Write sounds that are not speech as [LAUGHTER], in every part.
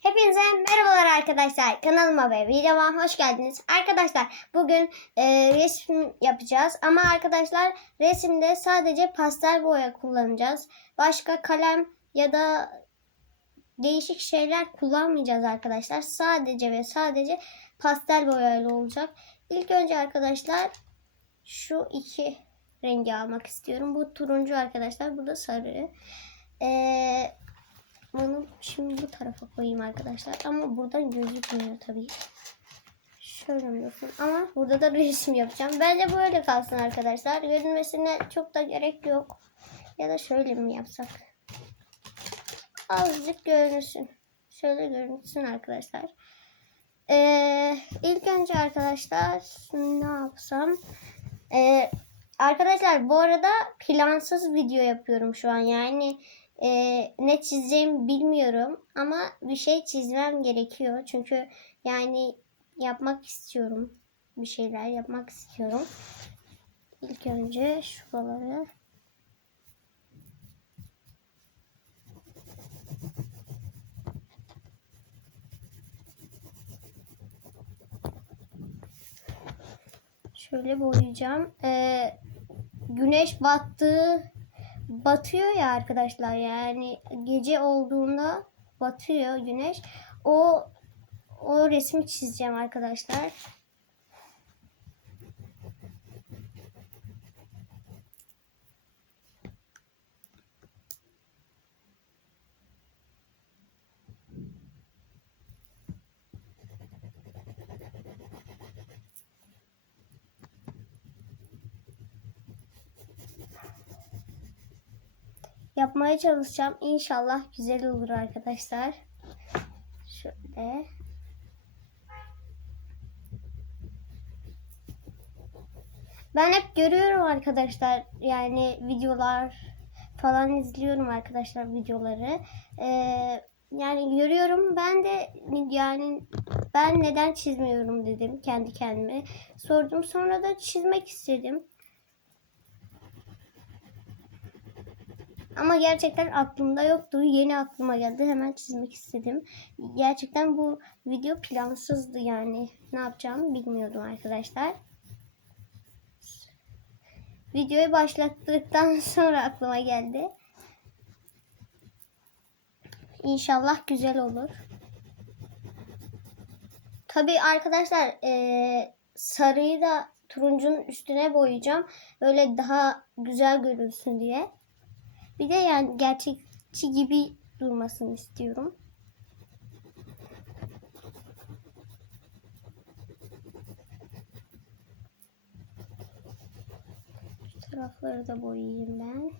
Hepinize merhabalar arkadaşlar. Kanalıma ve videoma hoş geldiniz. Arkadaşlar bugün e, resim yapacağız. Ama arkadaşlar resimde sadece pastel boya kullanacağız. Başka kalem ya da değişik şeyler kullanmayacağız arkadaşlar. Sadece ve sadece pastel boyayla olacak. İlk önce arkadaşlar şu iki rengi almak istiyorum. Bu turuncu arkadaşlar. Bu da sarı. Eee bunu şimdi bu tarafa koyayım arkadaşlar. Ama buradan gözükmüyor tabii. Şöyle dursun? Ama burada da resim yapacağım. Bence böyle kalsın arkadaşlar. Görünmesine çok da gerek yok. Ya da şöyle mi yapsak? Azıcık görünsün. Şöyle görünsün arkadaşlar. Ee, ilk önce arkadaşlar ne yapsam? Ee, arkadaşlar bu arada plansız video yapıyorum şu an. Yani e, ne çizeceğimi bilmiyorum ama bir şey çizmem gerekiyor. Çünkü yani yapmak istiyorum. Bir şeyler yapmak istiyorum. İlk önce şuraları şöyle boyayacağım. Ee, güneş battığı batıyor ya arkadaşlar yani gece olduğunda batıyor güneş. O o resmi çizeceğim arkadaşlar. Yapmaya çalışacağım. İnşallah güzel olur arkadaşlar. Şöyle. Ben hep görüyorum arkadaşlar yani videolar falan izliyorum arkadaşlar videoları. Ee, yani görüyorum ben de yani ben neden çizmiyorum dedim kendi kendime. Sordum sonra da çizmek istedim. Ama gerçekten aklımda yoktu. Yeni aklıma geldi. Hemen çizmek istedim. Gerçekten bu video plansızdı yani. Ne yapacağımı bilmiyordum arkadaşlar. Videoyu başlattıktan [LAUGHS] sonra aklıma geldi. İnşallah güzel olur. Tabii arkadaşlar e, sarıyı da turuncunun üstüne boyayacağım. Öyle daha güzel görünsün diye. Bir de yani gerçekçi gibi durmasını istiyorum. Şu tarafları da boyayayım ben.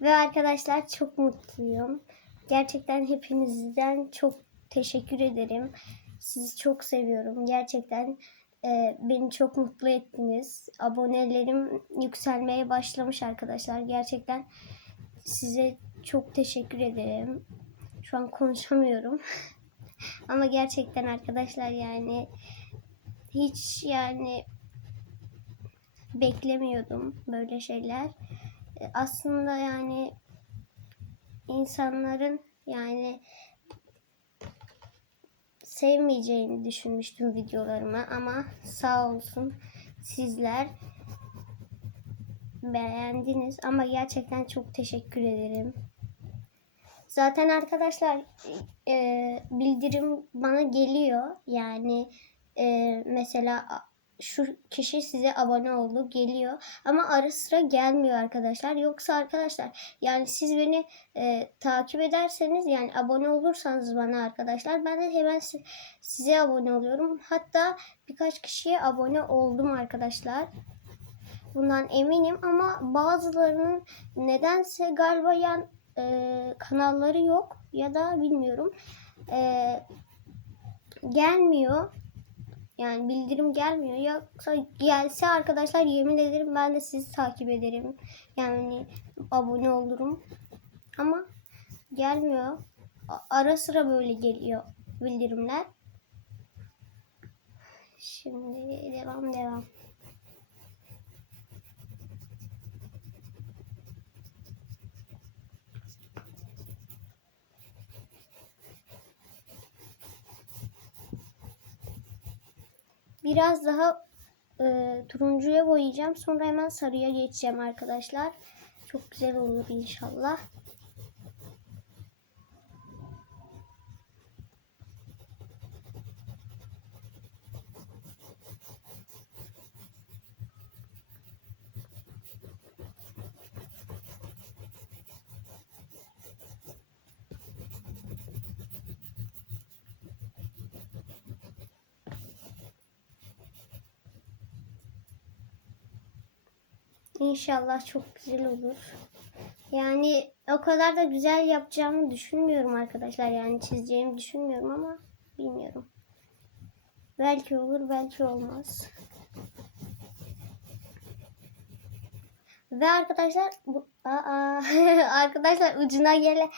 Ve arkadaşlar çok mutluyum. Gerçekten hepinizden çok teşekkür ederim. Sizi çok seviyorum. Gerçekten e, beni çok mutlu ettiniz. Abonelerim yükselmeye başlamış arkadaşlar. Gerçekten size çok teşekkür ederim. Şu an konuşamıyorum. [LAUGHS] Ama gerçekten arkadaşlar yani hiç yani beklemiyordum böyle şeyler aslında yani insanların yani sevmeyeceğini düşünmüştüm videolarıma ama sağ olsun sizler beğendiniz ama gerçekten çok teşekkür ederim. Zaten arkadaşlar e, bildirim bana geliyor yani e, mesela şu kişi size abone oldu geliyor ama ara sıra gelmiyor arkadaşlar. Yoksa arkadaşlar yani siz beni e, takip ederseniz yani abone olursanız bana arkadaşlar ben de hemen size abone oluyorum. Hatta birkaç kişiye abone oldum arkadaşlar. Bundan eminim ama bazılarının nedense galiba yan e, kanalları yok ya da bilmiyorum. E, gelmiyor. Yani bildirim gelmiyor. Yoksa gelse arkadaşlar yemin ederim ben de sizi takip ederim. Yani abone olurum. ama gelmiyor. Ara sıra böyle geliyor bildirimler. Şimdi devam devam. Biraz daha e, turuncuya boyayacağım. Sonra hemen sarıya geçeceğim arkadaşlar. Çok güzel olur inşallah. İnşallah çok güzel olur. Yani o kadar da güzel yapacağımı düşünmüyorum arkadaşlar. Yani çizeceğimi düşünmüyorum ama bilmiyorum. Belki olur, belki olmaz. Ve arkadaşlar bu aa, [LAUGHS] arkadaşlar ucuna gele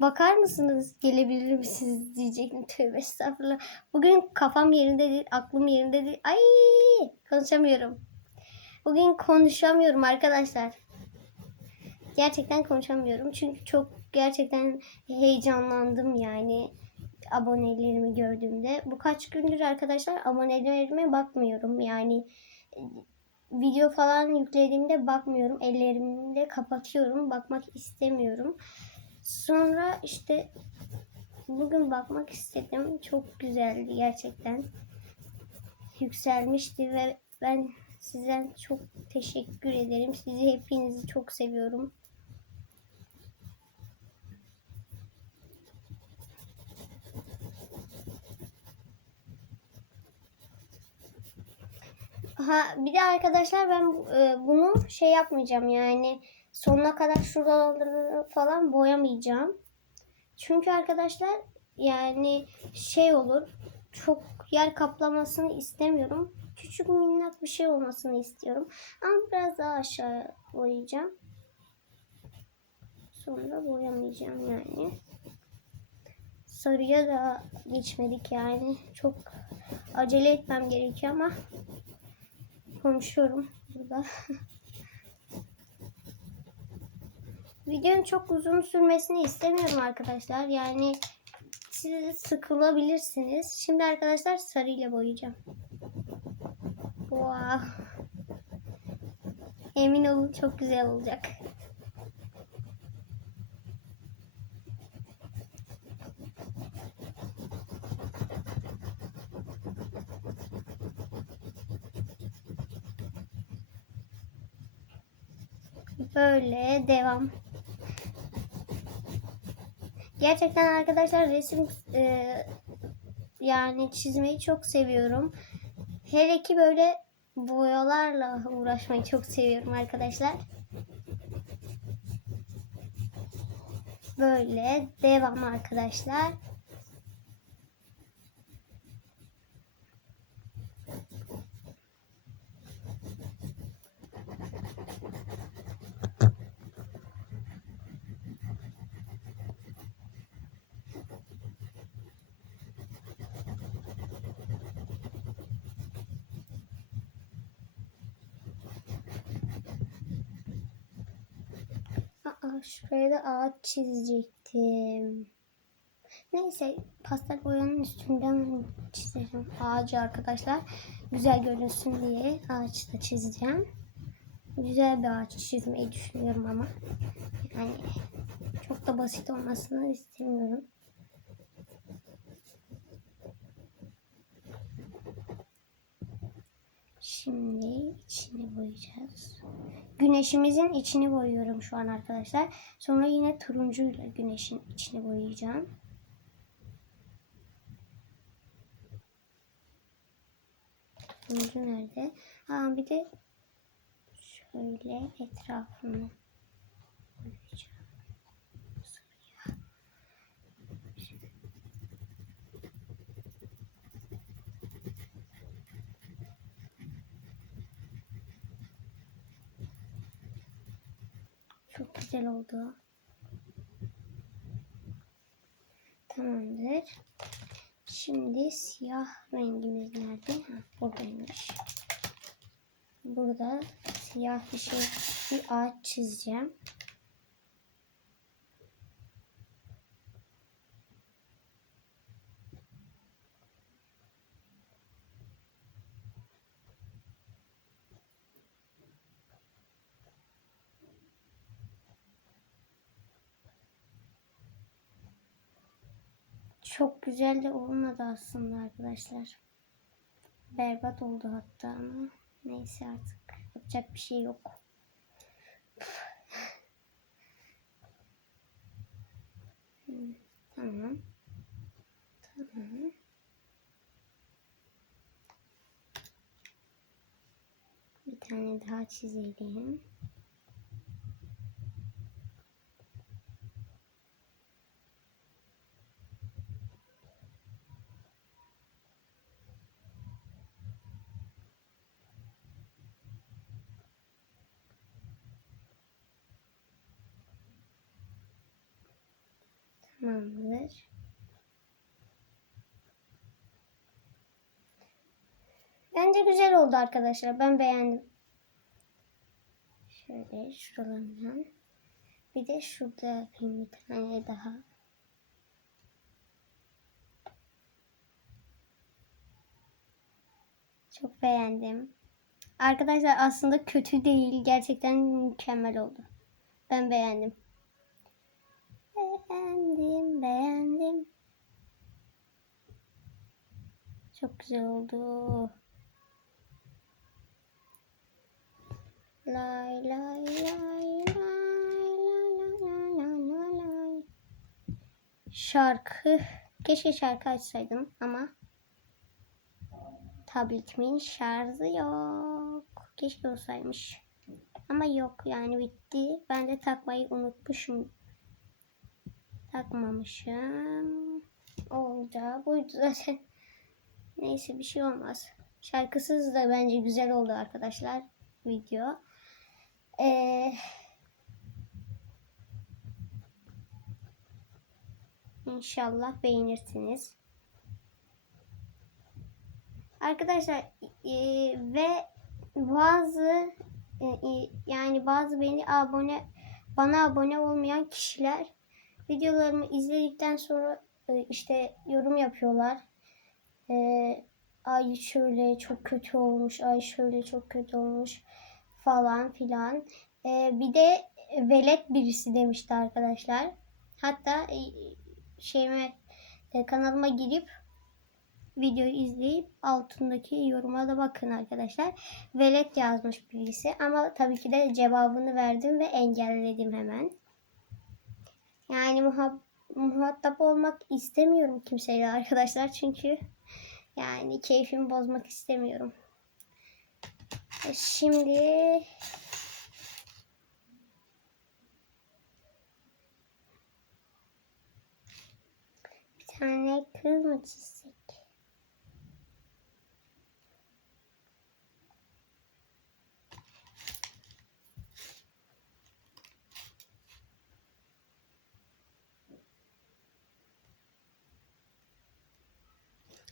bakar mısınız? Gelebilir misiniz diyecektim. Tövbe estağfurullah. Bugün kafam yerinde değil, aklım yerinde değil. Ay konuşamıyorum. Bugün konuşamıyorum arkadaşlar. Gerçekten konuşamıyorum. Çünkü çok gerçekten heyecanlandım yani abonelerimi gördüğümde. Bu kaç gündür arkadaşlar abonelerime bakmıyorum. Yani e, video falan yüklediğimde bakmıyorum. Ellerimde kapatıyorum. Bakmak istemiyorum. Sonra işte bugün bakmak istedim. Çok güzeldi gerçekten. Yükselmişti ve ben Sizden çok teşekkür ederim. Sizi hepinizi çok seviyorum. Ha bir de arkadaşlar ben e, bunu şey yapmayacağım yani sonuna kadar şuraları falan boyamayacağım. Çünkü arkadaşlar yani şey olur çok yer kaplamasını istemiyorum küçük minnak bir şey olmasını istiyorum. Ama biraz daha aşağı boyayacağım. Sonra boyamayacağım yani. Sarıya da geçmedik yani. Çok acele etmem gerekiyor ama konuşuyorum burada. [LAUGHS] Videonun çok uzun sürmesini istemiyorum arkadaşlar. Yani siz sıkılabilirsiniz. Şimdi arkadaşlar sarıyla boyayacağım. Wow. Emin olun çok güzel olacak. Böyle devam. Gerçekten arkadaşlar resim e, yani çizmeyi çok seviyorum. Hele ki böyle boyalarla uğraşmayı çok seviyorum arkadaşlar. Böyle devam arkadaşlar. Aa, şuraya da ağaç çizecektim. Neyse pastel boyanın üstünden çizerim ağacı arkadaşlar. Güzel görünsün diye ağaç da çizeceğim. Güzel bir ağaç çizmeyi düşünüyorum ama. Yani çok da basit olmasını istemiyorum. Şimdi içini boyayacağız. Güneşimizin içini boyuyorum şu an arkadaşlar. Sonra yine turuncuyla güneşin içini boyayacağım. Turuncu nerede? Ha bir de şöyle etrafını boyayacağım. Çok güzel oldu. Tamamdır. Şimdi siyah rengimiz nerede? Ha, buradaymış. Burada siyah bir şey, bir ağaç çizeceğim. Çok güzel de olmadı aslında arkadaşlar. Berbat oldu hatta ama neyse artık yapacak bir şey yok. [LAUGHS] Tamam. Tamam. Bir tane daha çizelim. Tamamdır. Bence güzel oldu arkadaşlar. Ben beğendim. Şöyle şuralarından. Bir de şurada yapayım bir tane daha. Çok beğendim. Arkadaşlar aslında kötü değil. Gerçekten mükemmel oldu. Ben beğendim. Beğendim, beğendim. Çok güzel oldu. Lay lay lay lay lay Şarkı. Keşke şarkı açsaydım ama tabletimin şarjı yok. Keşke olsaymış. Ama yok yani bitti. Ben de takmayı unutmuşum. Takmamışım. Oldu. Buydu zaten. Neyse bir şey olmaz. Şarkısız da bence güzel oldu arkadaşlar video. Ee, İnşallah beğenirsiniz. Arkadaşlar e, ve bazı e, e, yani bazı beni abone bana abone olmayan kişiler videolarımı izledikten sonra e, işte yorum yapıyorlar. E, ay şöyle çok kötü olmuş, ay şöyle çok kötü olmuş falan filan. E, bir de velet birisi demişti arkadaşlar. Hatta e, şeyime e, kanalıma girip videoyu izleyip altındaki yoruma da bakın arkadaşlar. Velet yazmış birisi ama tabii ki de cevabını verdim ve engelledim hemen. Yani muhab muhatap olmak istemiyorum kimseyle arkadaşlar çünkü yani keyfimi bozmak istemiyorum. Şimdi bir tane kız mı çizsek?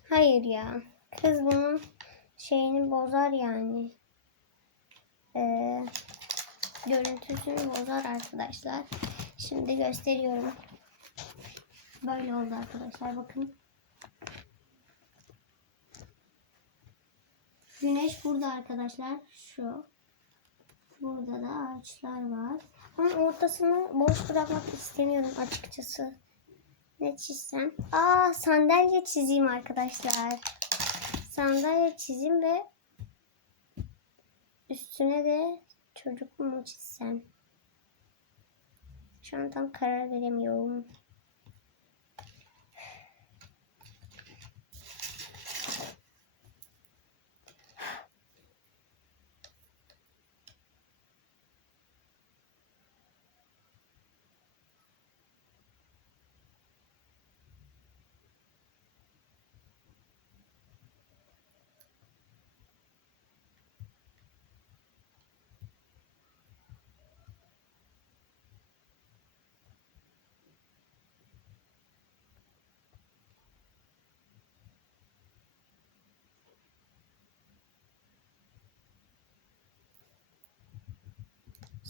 Hayır ya. Kız bunun şeyini bozar yani. Ee, görüntüsünü bozar arkadaşlar. Şimdi gösteriyorum. Böyle oldu arkadaşlar bakın. Güneş burada arkadaşlar. Şu. Burada da ağaçlar var. Ama ortasını boş bırakmak istemiyorum açıkçası. Ne çizsem? Aa sandalye çizeyim arkadaşlar. Sandalye çizeyim ve üstüne de çocuk mu çizsem? Şu an tam karar veremiyorum.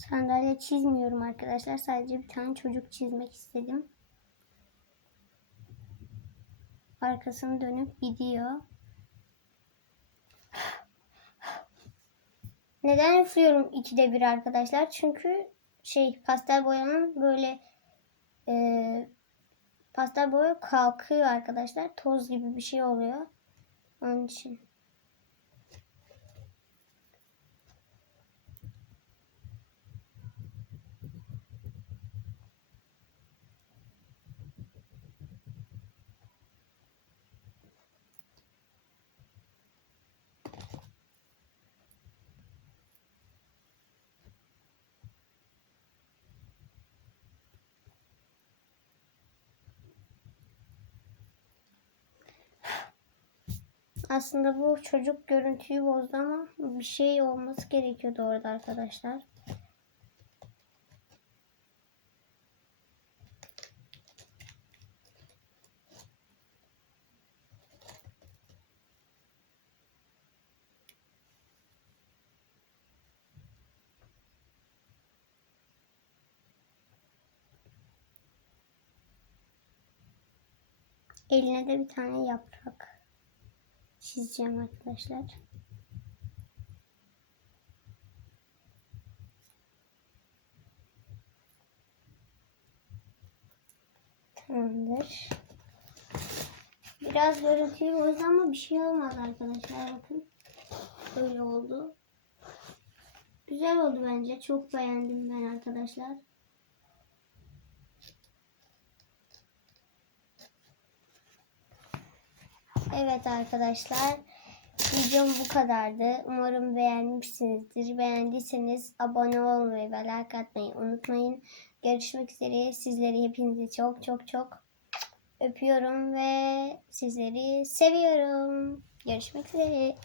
Sandalye çizmiyorum arkadaşlar. Sadece bir tane çocuk çizmek istedim. Arkasını dönüp gidiyor. Neden üflüyorum ikide bir arkadaşlar? Çünkü şey pastel boyanın böyle e, pastel boya kalkıyor arkadaşlar. Toz gibi bir şey oluyor. Onun için. Aslında bu çocuk görüntüyü bozdu ama bir şey olması gerekiyordu orada arkadaşlar. Eline de bir tane yaprak çizeceğim arkadaşlar. Tamamdır. Biraz görüntüyü bozdu ama bir şey olmadı arkadaşlar bakın. Böyle oldu. Güzel oldu bence. Çok beğendim ben arkadaşlar. Evet arkadaşlar. Videom bu kadardı. Umarım beğenmişsinizdir. Beğendiyseniz abone olmayı ve like atmayı unutmayın. Görüşmek üzere. Sizleri hepinizi çok çok çok öpüyorum ve sizleri seviyorum. Görüşmek üzere.